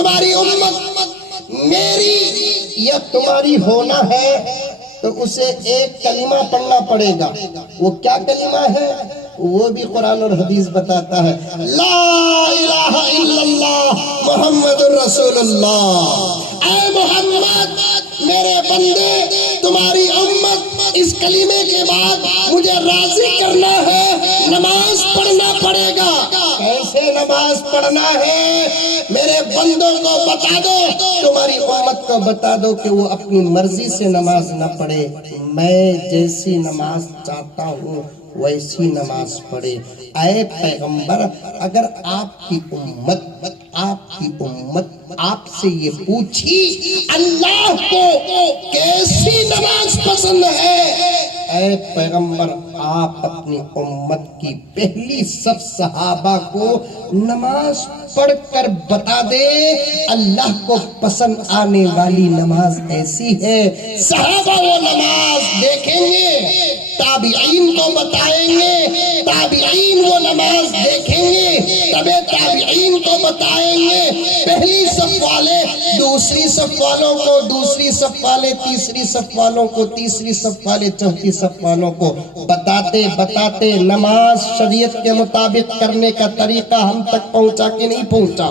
تمہاری امت میری یا تمہاری ہونا ہے تو اسے ایک کلمہ پڑھنا پڑے گا. وہ کیا کلمہ ہے؟ وہ بھی قرآن اور حدیث بتاتا ہے. لا الہ الا اللہ محمد الرسول اللہ. اے محمد میرے بندے، تمہاری امت اس کلمے کے بعد مجھے راضی کرنا ہے، نماز پڑھنا پڑے گا. کیسے نماز پڑھنا ہے میرے بندوں کو بتا دو، تمہاری امت کو بتا دو کہ وہ اپنی مرضی سے نماز نہ پڑھے، میں جیسی نماز چاہتا ہوں ویسی نماز پڑھے. اے پیغمبر، اگر آپ کی امت آپ سے یہ پوچھی اللہ کو کیسی نماز پسند ہے، اے پیغمبر آپ اپنی امت کی پہلی سب صحابہ کو نماز پڑھ کر بتا دے اللہ کو پسند آنے والی نماز ایسی ہے. صحابہ وہ نماز دیکھیں گے، تابعین کو بتائیں گے، تابعین وہ نماز دیکھیں گے، تابعین کو بتائیں گے. پہلی صف والے دوسری صف والوں کو، دوسری صف والے تیسری صف والوں کو، تیسری صف والے چوتھی صف والوں کو بتاتے بتاتے نماز شریعت کے مطابق کرنے کا طریقہ ہم تک پہنچا کہ نہیں پہنچا؟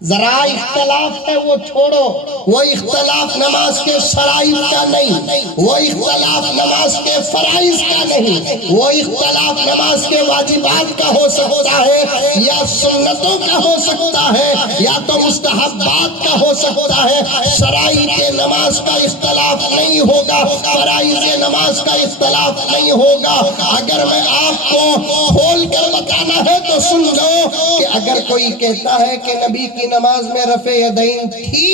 ذرا اختلاف ہے وہ چھوڑو، وہ اختلاف نماز کے شرائط کا نہیں، وہ اختلاف نماز کے فرائض کا نہیں، وہ اختلاف نماز کے واجبات کا ہو سکتا ہے یا سنتوں کا ہو سکتا ہے یا تو مستحبات کا ہو سکتا ہے. شرائط نماز کا اختلاف نہیں ہوگا، فرائض نماز کا اختلاف نہیں ہوگا. اگر میں آپ کو کھول کر بتانا ہے تو سن لو کہ اگر کوئی کہتا ہے کہ نبی کی نماز میں رفع یدین تھی،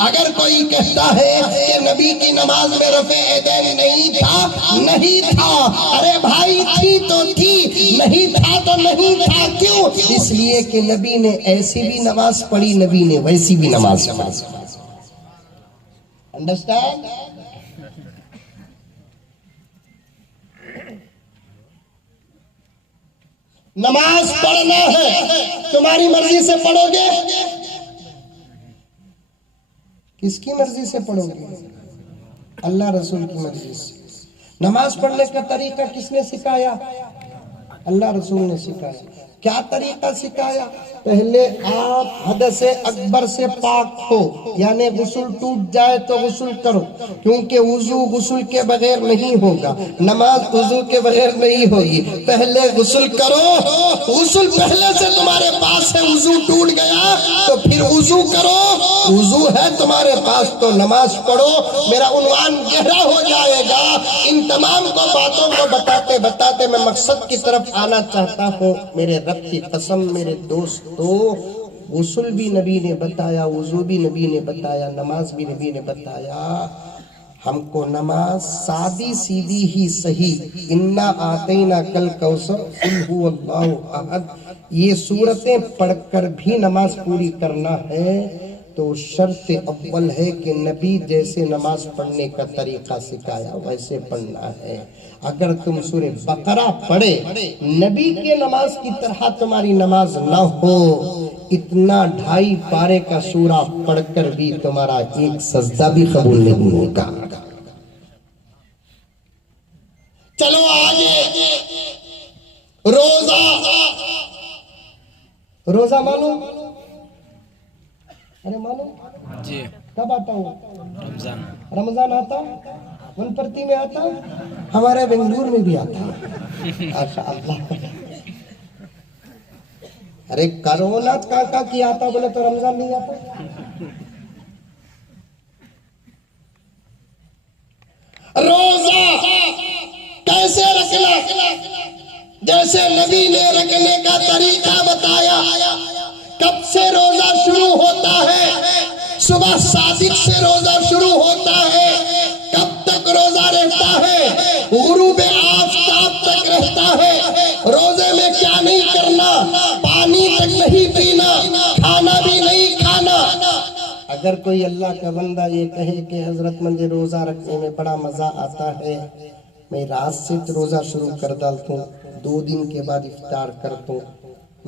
اگر کوئی کہتا ہے کہ نبی کی نماز میں رفع یدین نہیں تھا، ارے بھائی تھی تو تھی، نہیں تھا تو نہیں تھا. کیوں؟ اس لیے کہ نبی نے ایسی بھی نماز پڑھی، نبی نے ویسی بھی نماز پڑھی. انڈرسٹینڈ؟ نماز پڑھنا ہے، تمہاری مرضی سے پڑھو گے؟ کس کی مرضی سے پڑھو گے؟ اللہ رسول کی مرضی سے. نماز پڑھنے کا طریقہ کس نے سکھایا؟ اللہ رسول نے سکھایا. کیا طریقہ سکھایا؟ پہلے آپ حدث اکبر سے پاک ہو، یعنی غسل ٹوٹ جائے تو غسل کرو، کیونکہ وضو غسل کے بغیر نہیں ہوگا، نماز وضو کے بغیر نہیں ہوگی. پہلے غسل کرو، غسل پہلے سے تمہارے پاس ہے، وضو ٹوٹ گیا تو پھر وضو کرو، وضو ہے تمہارے پاس تو نماز پڑھو. میرا عنوان گہرا ہو جائے گا. ان تمام کو باتوں کو بتاتے بتاتے میں مقصد کی طرف آنا چاہتا ہوں. میرے رب کی قسم میرے دوستو، غسل بھی نبی نے بتایا، وضو بھی نبی نے بتایا، نماز بھی نبی نے بتایا. ہم کو نماز سادی سیدھی ہی صحیح، انا آتینا کل کوثر قل هو اللہ احد، یہ سورتیں پڑھ کر بھی نماز پوری کرنا ہے تو شرط اول ہے کہ نبی جیسے نماز پڑھنے کا طریقہ سکھایا ویسے پڑھنا ہے. اگر تم سورہ بقرہ پڑھے نبی کے نماز کی طرح تمہاری نماز نہ ہو، اتنا 2.5 پارے کا سورہ پڑھ کر بھی تمہارا ایک سجدہ بھی قبول نہیں ہوگا. چلو آگے. روزہ معلوم؟ ارے معلوم جی. کب آتا ہوں؟ رمضان آتا، ونپرتی میں آتا، ہمارے بنگلور میں بھی آتا. ماشاء اللہ. ارے کرونا کا کی آتا بولے تو رمضان نہیں آتا. روزہ کیسے رکھنا؟ جیسے نبی نے رکھنے کا طریقہ بتایا. کب سے روزہ شروع ہوتا ہے؟ صبح صادق سے روزہ شروع ہوتا ہے. کب تک روزہ رہتا ہے؟ غروب آفتاب تک رہتا ہے. روزے میں کیا نہیں کرنا؟ پانی تک نہیں پینا، کھانا بھی نہیں کھانا. اگر کوئی اللہ کا بندہ یہ کہے کہ حضرت مجھے روزہ رکھنے میں بڑا مزہ آتا ہے، میں رات سے روزہ شروع کر ڈالتا ہوں، 2 دن کے بعد افطار کرتا ہوں،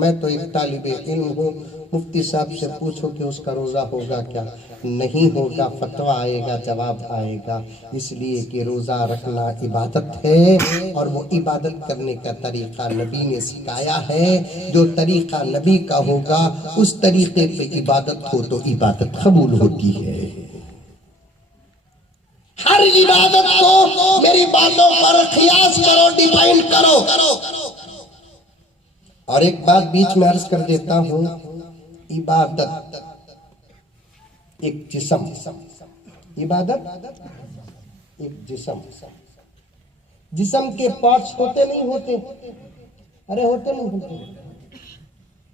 میں تو ایک طالب علم ہوں، مفتی صاحب سے پوچھو کہ اس کا روزہ ہوگا کیا؟ نہیں ہوگا، فتویٰ آئے گا، جواب آئے گا، اس لیے کہ روزہ رکھنا عبادت ہے، اور وہ عبادت کرنے کا طریقہ نبی نے سکھایا ہے۔ جو طریقہ نبی کا ہوگا اس طریقے پہ عبادت ہو تو عبادت قبول ہوتی ہے۔ ہر عبادت کو میری باتوں پر قیاس کرو، ڈیفائن کرو۔ اور ایک بات بیچ میں عرض کر دیتا ہوں، عبادت ایک جسم، عبادت ایک جسم، جسم کے پارٹس ہوتے نہیں ہوتے، ارے ہوتے نہیں ہوتے،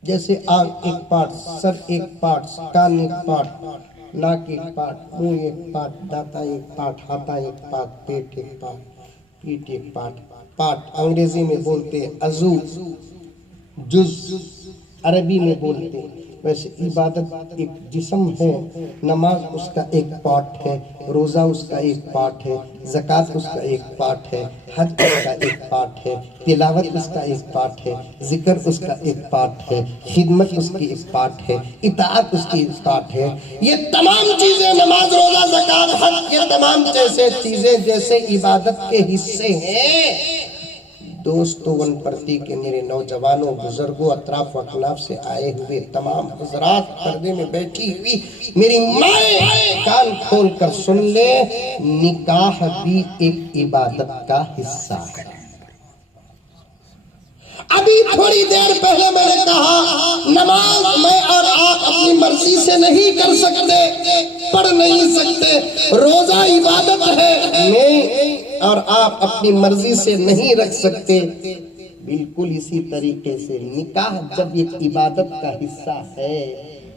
جیسے آنکھ ایک پارٹ، سر ایک پارٹ، کان ایک پارٹ، ناک ایک پارٹ، منہ ایک پارٹ، دانت ایک پارٹ، ہاتھ ایک پارٹ، پیٹ ایک پارٹ، پیٹھ ایک پارٹ۔ پارٹ انگریزی میں بولتے عضو، جز عربی میں بولتے، ویسے عبادت ایک جسم ہے۔ نماز اس کا ایک پارٹ ہے، روزہ اس کا ایک پارٹ ہے، زکوٰۃ اس کا ایک پارٹ ہے، حج اس کا ایک پارٹ ہے، تلاوت اس کا ایک پارٹ ہے، ذکر اس کا ایک پارٹ ہے، خدمت اس کی ایک پارٹ ہے، اطاعت اس کی ایک پارٹ ہے۔ یہ تمام چیزیں، نماز، روزہ، زکوٰۃ، حج، یہ تمام چیزیں جیسے عبادت کے حصے ہیں۔ دوستو ون پرتی کے میرے نوجوانوں، بزرگوں، اطراف و اکناف سے آئے ہوئے تمام حضرات، پردے میں بیٹھی ہوئی میری مائیں، کان کھول کر سن لے، نکاح بھی ایک عبادت کا حصہ ہے۔ ابھی تھوڑی دیر پہلے میں نے کہا نماز میں اور آپ اپنی مرضی سے نہیں کر سکتے، پڑھ نہیں سکتے، روزہ عبادت ہے، میں اور آپ اپنی مرضی سے نہیں رکھ سکتے۔ بالکل اسی طریقے سے نکاح جب ایک عبادت کا حصہ ہے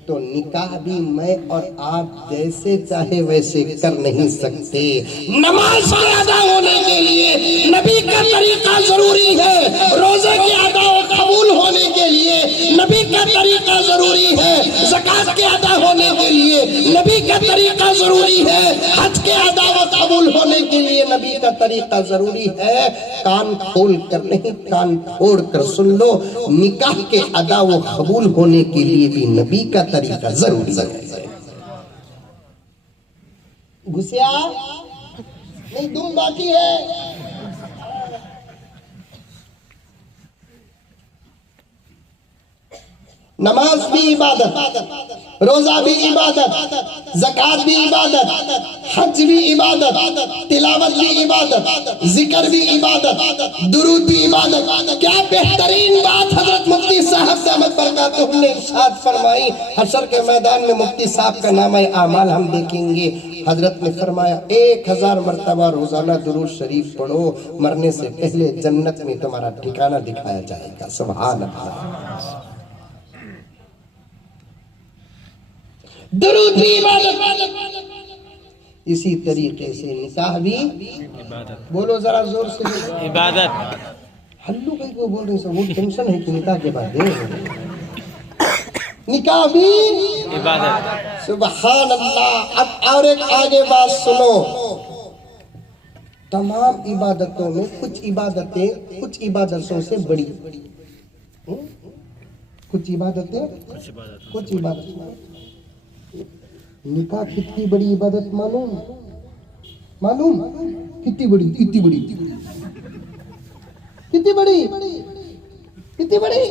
تو نکاح بھی میں اور آپ جیسے چاہے ویسے کر نہیں سکتے۔ نماز کے ادا ہونے کے لیے نبی کا طریقہ ضروری ہے، روزے کے ادا و قبول ہونے کے لیے نبی کا طریقہ ضروری ہے، زکوٰۃ کے ادا ہونے کے لیے نبی کا طریقہ ضروری ہے، حج کے ادا و قبول ہونے کے لیے نبی کا طریقہ ضروری ہے۔ کان کھول کر نہیں، کان پھوڑ کر سن لو، نکاح کے ادا و قبول ہونے کے لیے بھی نبی کا طریقہ ضروری ہے۔ گھسیا نہیں، دم باقی ہے۔ نماز بھی عبادت، روزہ بھی عبادت، زکوٰۃ بھی عبادت، حج بھی عبادت، تلاوت بھی عبادت، ذکر بھی عبادت، درود بھی عبادت۔ کیا بہترین بات حضرت مفتی صاحب دامت برکاتہ نے ارشاد فرمائی۔ حشر کے میدان میں مفتی صاحب کا نامہ اعمال ہم دیکھیں گے۔ حضرت نے فرمایا 1000 مرتبہ روزانہ درود شریف پڑھو، مرنے سے پہلے جنت میں تمہارا ٹھکانہ دکھایا جائے گا۔ سبحان اللہ۔ درود بھی عبادت، اسی طریقے سے نکاح بھی عبادت، بولو ذرا زور سے، عبادت۔ ہلو بھائی کو بول رہے ہیں، وہ ٹینشن ہے کہ نکاح کے بعد نکاح بھی عبادت۔ سبحان اللہ۔ اب اور ایک آگے بات سنو، تمام عبادتوں میں کچھ عبادتیں کچھ عبادتوں سے بڑی، کچھ عبادتیں کچھ عبادتیں۔ نکاح کتنی بڑی عبادت معلوم کتنی بڑی، کتنی بڑی، کتنی بڑی، کتنی بڑی۔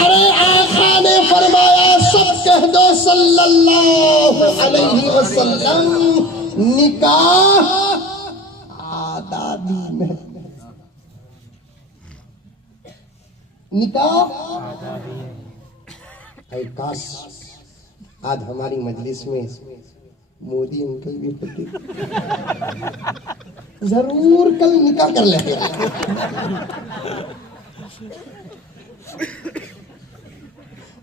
ارے آقا نے فرمایا، سب کہہ دو صلی اللہ علیہ وسلم، نکاح آدھا دین ہے، نکاح اے کاش آج ہماری مجلس میں مودی انکل بھی ہوتے، ضرور کل نکاح کر لیتے۔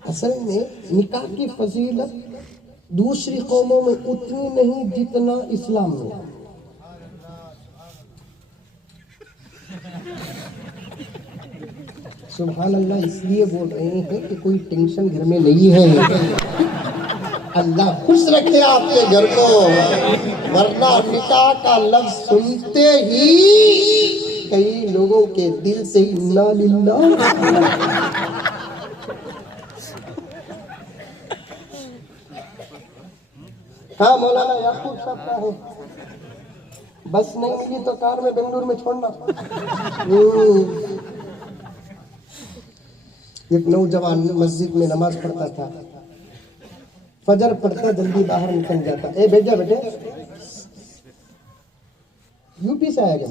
اصل میں نکاح کی فضیلت دوسری قوموں میں اتنی نہیں جتنا اسلام میں۔ سبحان اللہ، اس لیے بول رہے ہیں کہ کوئی ٹینشن گھر میں نہیں ہے، اللہ خوش رکھے آپ کے گھر کو، ورنہ نکاح کا لفظ سنتے ہی کئی لوگوں کے دل سے انا للہ ہاں مولانا یعقوب صاحب کا ہے، بس نہیں ملی تو کار میں بنگلور میں چھوڑنا۔ ایک نوجوان مسجد میں نماز پڑھتا تھا، فجر پڑھتا جلدی باہر نکل جاتا۔ اے بیٹھ جا بیٹے، یو پی سے آیا گیا۔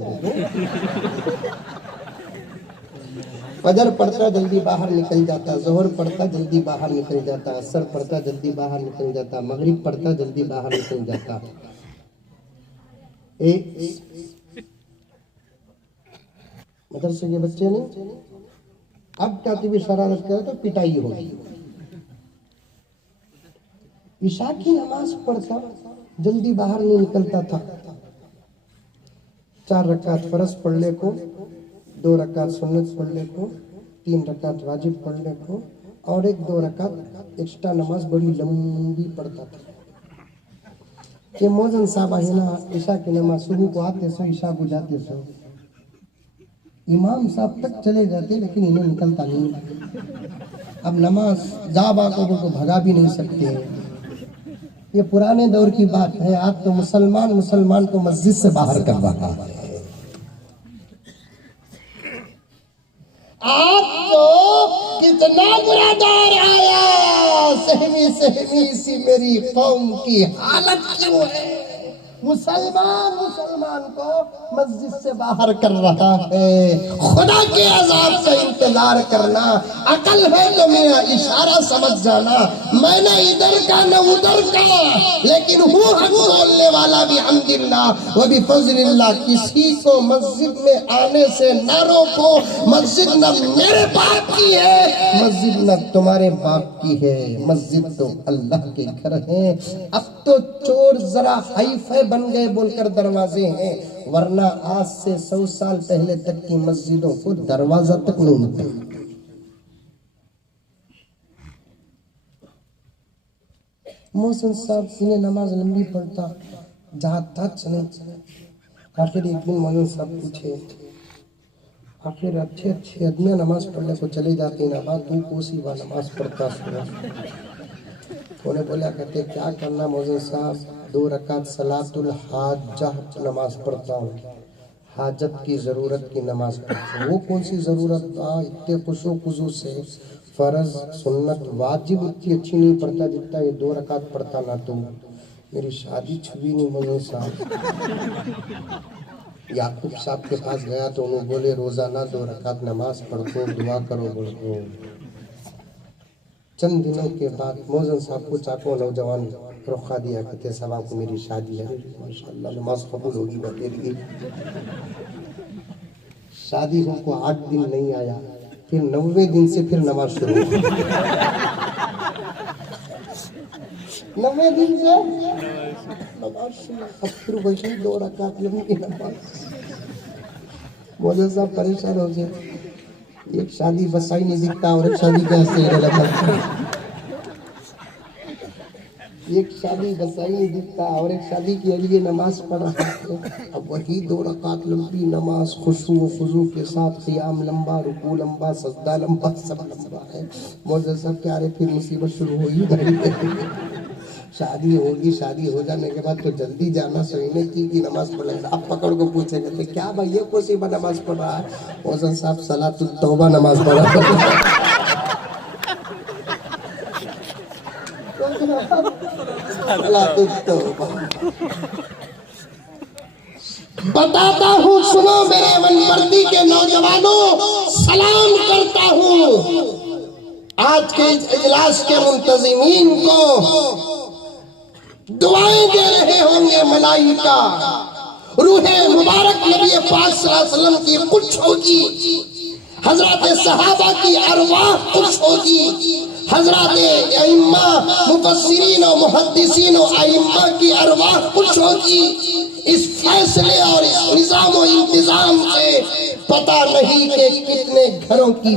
فجر پڑھتا جلدی باہر نکل جاتا، ظہر پڑھتا جلدی باہر نکل جاتا، عصر پڑھتا جلدی باہر نکل جاتا، مغرب پڑھتا جلدی باہر نکل جاتا۔ مدرسے کے بچے نے اب کیا بھی شرارت کرے تو پٹائی ہوگی۔ عشاء کی نماز پڑھتا جلدی باہر نہیں نکلتا تھا، 4 رکعت فرض پڑھ لے کو، 2 رکعت سنت پڑھ لے کو، 3 رکعت واجب پڑھ لے کو، اور 1-2 رکعت ایکسٹرا نماز بڑی لمبی پڑھتا تھا۔ کہ موزن صاحب ہے نا، عشاء کی نماز صبح کو آتے سو، عشاء کو جاتے سو، امام صاحب تک چلے جاتے لیکن انہیں نکلتا نہیں۔ اب نماز جا باقوں کو بھگا بھی نہیں سکتے ہیں، یہ پرانے دور کی بات ہے۔ آج تو مسلمان کو مسجد سے باہر کر رہا ہے۔ آج تو کتنا برا دور آیا، سہمی سی میری قوم کی حالت کیوں ہے؟ مسلمان کو مسجد سے باہر کر رہا ہے۔ خدا کے عذاب سے انتظار کرنا، عقل ہے تو میرا اشارہ سمجھ جانا، میں نہ ادھر کا نہ ادھر کا، لیکن ہوں حق بولنے والا بھی الحمدللہ و بفضل اللہ۔ کسی کو مسجد میں آنے سے نہ روکو، مسجد نہ میرے باپ کی ہے، مسجد نہ تمہارے باپ کی ہے، مسجد تو اللہ کے گھر ہے۔ اب تو چور ذرا حیفے بن گئے بول کر دروازے ہیں، ورنہ آج سے 100 سال پہلے تک کی مسجدوں کو دروازہ تک نہیں تھا۔ محسن صاحب انہیں نماز لمبی پڑھتا، جہاں تک چلے۔ آخر ایک دن محسن صاحب پوچھے، آخر اچھے آدمی نماز پڑھنے کو چلے جاتے نا با، تو کوسی با نماز پڑھتا سنا؟ انہیں بولا کہتے کیا کرنا محسن صاحب، 2 رکعت صلاۃ الحاجہ نماز پڑھتا ہوں، حاجت کی ضرورت کی نماز پڑھتا ہوں۔ وہ کون سی ضرورت تھا؟ اتنے خشوع و خضوع سے فرض سنت واجب اتنی اچھی نہیں پڑھتا جتنا یہ 2 رکعت پڑھتا نا تو میری شادی چھوی نہیں محسن صاحب۔ یعقوب صاحب کے پاس گیا تو انہوں بولے روزانہ 2 رکعت نماز پڑھو، دعا کرو بولو۔ چند دنوں کے بعد محسن صاحب کو چاکو نوجوان رخہ دیا، کہتے صاحب کو میری شادی ہے، ماشاءاللہ نماز قبول ہوگی بتے لیے۔ شادی ہم کو 8 دن نہیں آیا، پھر 90 دن سے پھر نماز شروع ہوئی۔ 90 دن سے نماز شروع، اب پھر وہی 2 رکعت لمبی نماز۔ محسن صاحب پریشان ہو گئے، ایک شادی بسائی نہیں دکھتا اور ایک شادی کیسے لگا، ایک شادی بسائی نہیں دکھتا اور ایک شادی کے لیے نماز پڑھ رہا ہے۔ اب وہی 2 رکعت لمبی نماز، خشوع و خضوع کے ساتھ، قیام لمبا، رکوع لمبا، سجدہ لمبا، سب لمبا ہے۔ محسن صاحب کیا رہے پھر مصیبت شروع ہوئی، شادی ہوگی، شادی ہو جانے کے بعد تو جلدی جانا، سوینے کی نماز پڑھ لیں گا۔ اب پکڑ کو پوچھے گئے کیا بھائی یہ کون سی نماز پڑھ رہا ہے؟ محسن صاحب صلاۃ التوبہ نماز پڑھ رہا ہے۔ صلاۃ التوبہ بتاتا ہوں، سنو میرے ونپردی کے نوجوانوں، سلام کرتا ہوں آج کے اجلاس کے منتظمین کو۔ دعائیں دے رہے ہوں گے ملائکہ، روح مبارک نبی پاک صلی اللہ علیہ وسلم کی خوش ہوگی، حضرات صحابہ کی ارواح خوش ہوگی، حضرات ائمہ مفسرین و محدثین و ائمہ کی ارواح خوش ہوگی۔ اس فیصلے اور اس نظام و انتظام سے پتہ نہیں کہ کتنے گھروں کی